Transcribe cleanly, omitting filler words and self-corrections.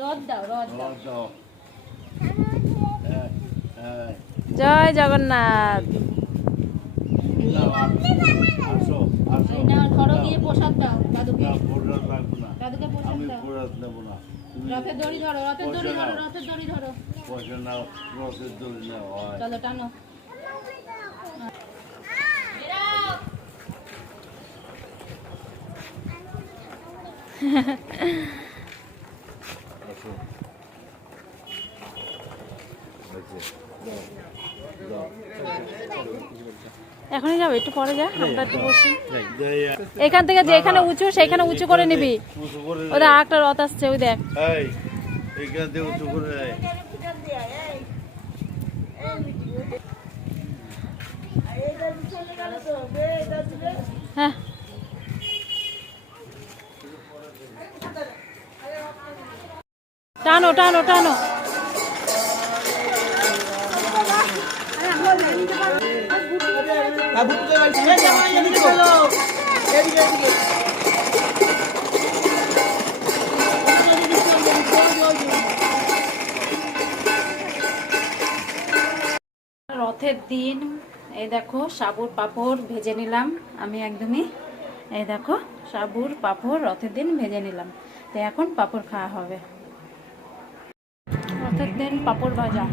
রদ দাও, রদ দাও। জয় জগন্নাথ। এই নাও, ধরো গিয়ে প্রসাদ দাও দাদুকে। দাদুকে প্রসাদ দাও। রথের দড়ি ধরো, রথের দড়ি ধরো, রথের দড়ি ধরো। চলো টানো। এখনই যাবে, একটু পরে যা, আমরা একটু বসি। এখান থেকে যে এখানে উঁচু, সেইখানে উঁচু করে নিবি। ওদের আরেকটা রথ আসছে, ওই দেখ। হ্যাঁ, টানো টানো টানো। রথের দিন এই দেখো সাবুর পাঁপড় ভেজে নিলাম আমি একদমই। এই দেখো সাবুর পাঁপড় রথের দিন ভেজে নিলাম, তো এখন পাঁপড় খাওয়া হবে। রথের দিন পাঁপড় ভাজা।